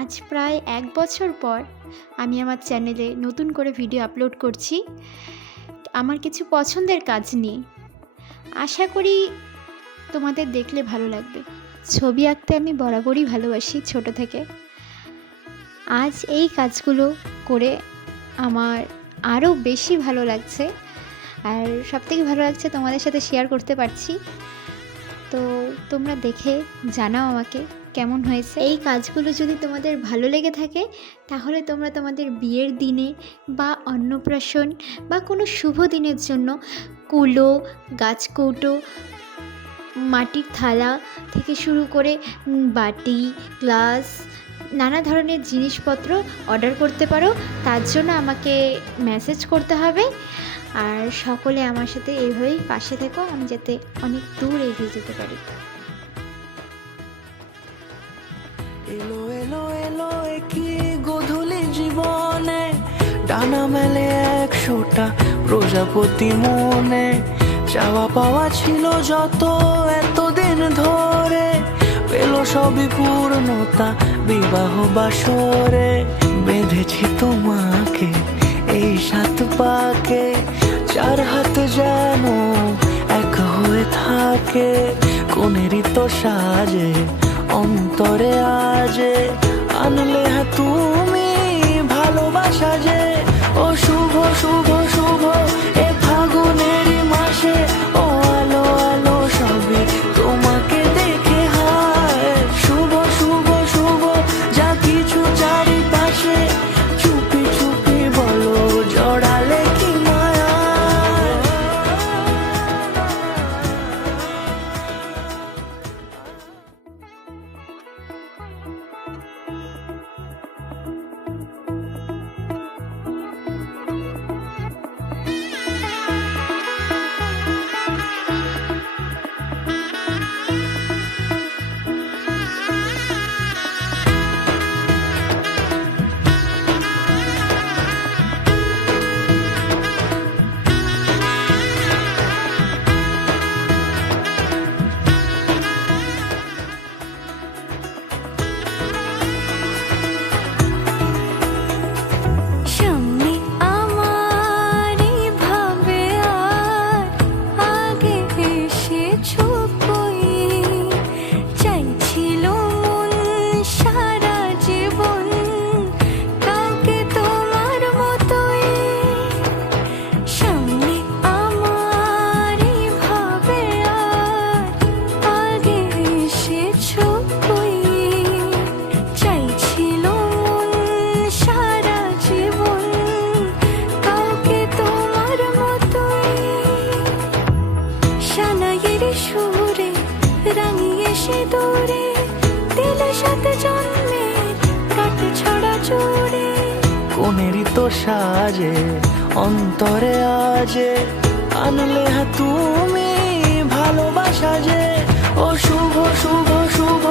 আজ প্রায় ১ বছর পর আমি আমার চ্যানেলে নতুন করে ভিডিও আপলোড করছি আমার কিছু পছন্দের কাজ নিয়ে। আশা করি তোমাদের দেখলে ভালো লাগবে। ছবি আঁকতে আমি বরাবরই ভালোবাসি ছোট থেকে। আজ এই কাজগুলো করে আমার আরও বেশি ভালো লাগছে, আর সবথেকে ভালো লাগছে তোমাদের সাথে শেয়ার করতে পারছি। তো তোমরা দেখে জানাও আমাকে কেমন হয়েছে। এই কাজগুলো যদি তোমাদের ভালো লেগে থাকে তাহলে তোমরা তোমাদের বিয়ের দিনে বা অন্নপ্রাশন বা কোনো শুভ দিনের জন্য কুলো, গাছকৌটো, মাটির থালা থেকে শুরু করে বাটি, গ্লাস, নানা ধরনের জিনিসপত্র অর্ডার করতে পারো। তার জন্য আমাকে মেসেজ করতে হবে। আর সকলে আমার সাথে এইভাবেই পাশে থেকো, আমি যাতে অনেক দূর এগিয়ে যেতে পারি। এলো এলো এলো কি গোধূলি জীবনে, ডানা মেলে ১০০টা প্রজাপতি মনে। চাওয়া পাওয়া ছিল যত এতদিন ধরে, পেল সবই পূর্ণতা বিবাহ বাসরে। বেঁধেছি তোমাকে এই ৭ পাকে, ৪ হাত যেন এক হয়ে থাকে। কোনেরই তো সাজে অন্তরে আজে, আনলে তুমি ভালোবাসা যে। ও শুভ শুভ শুভ এ ফাগুনেরই মাসে, ও আলো আলো সবই তোমাকে দেখে হায়। শুভ শুভ শুভ যা কিছু চারিপাশে, চুপি চুপি বলো জড়ালে কি মায়া। কোনেরই তো সাজে অন্তরে আজে, আনলে তুমি ভালোবাসা যে। ও শুভ শুভ শুভ